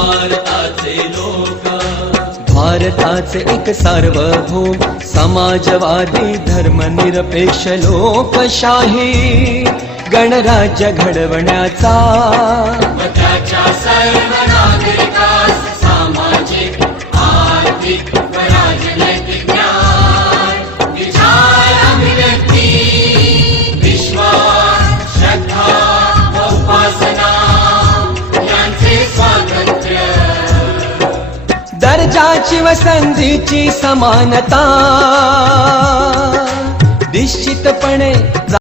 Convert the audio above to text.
भारताचे लोक भारताचे एक सार्वभौम समाजवादी धर्मनिरपेक्ष लोकशाही गणराज्य घडवण्याचा व त्याच्या सर्व नागरिकास सामाजिक आर्थिक व राजनैतिक न्याय विचार अभिव्यक्ती विश्वास श्रद्धा व उपासना यांचे स्वातंत्र्य दर्जाची व संधीची समानता निश्चितपणे